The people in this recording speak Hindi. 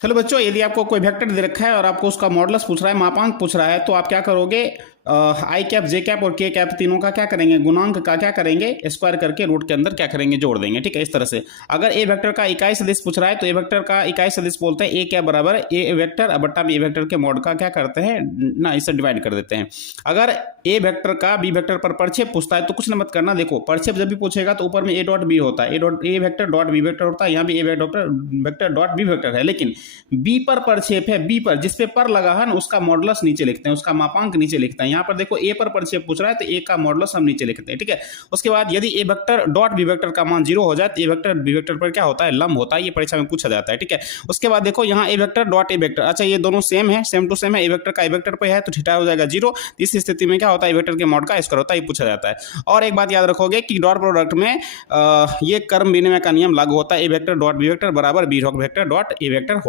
हेलो बच्चों, यदि आपको कोई वेक्टर दे रखा है और आपको उसका मॉडुलस पूछ रहा है, मापांक पूछ रहा है, तो आप क्या करोगे? आई कैप, जे कैप और के कैप तीनों का क्या करेंगे? गुणांक का क्या करेंगे? स्क्वायर करके रूट के अंदर क्या करेंगे? जोड़ देंगे। ठीक है, इस तरह से। अगर ए वेक्टर का इकाई सदिश पूछ रहा है तो ए वेक्टर का इकाई सदिश बोलते हैं ए कैप बराबर ए वेक्टर बट्टा बी वेक्टर के मॉड का क्या करते हैं ना, इसे डिवाइड कर देते हैं। अगर ए वेक्टर का बी वेक्टर पर प्रक्षेप पूछता है तो कुछ न मत करना। देखो, प्रक्षेप जब भी पूछेगा तो ऊपर में ए डॉट बी होता है, A vector dot B vector होता है। यहाँ भी ए वेक्टर डॉट बी वेक्टर है, लेकिन बी पर प्रक्षेप है, बी पर जिस पे पर लगा है ना उसका मॉडुलस नीचे लिखते हैं, उसका मापांक नीचे लिखते हैं। यहाँ पर देखो ए पर प्रक्षेप पूछ रहा है तो ए का मॉडुलस हम नीचे लिखते हैं। ठीक है, उसके बाद यदि ए वेक्टर डॉट बी वेक्टर का मान 0 हो जाए तो ए वेक्टर बी वेक्टर पर क्या होता है? लंब होता है। ये परीक्षा में पूछा जाता है। ठीक है, उसके बाद देखो यहाँ ए वेक्टर डॉट ए वेक्टर, अच्छा ये दोनों सेम है, सेम टू सेम है। ए वेक्टर का ए वेक्टर पे है तो थीटा हो जाएगा 0। इस स्थिति में क्या होता है? ए वेक्टर के मॉड का स्क्वायर होता है। ये पूछा जाता है। और एक बात याद रखोगे कि डॉट प्रोडक्ट में ये क्रम विनिमय का नियम लागू होता है। A vector dot B vector बराबर B vector dot A vector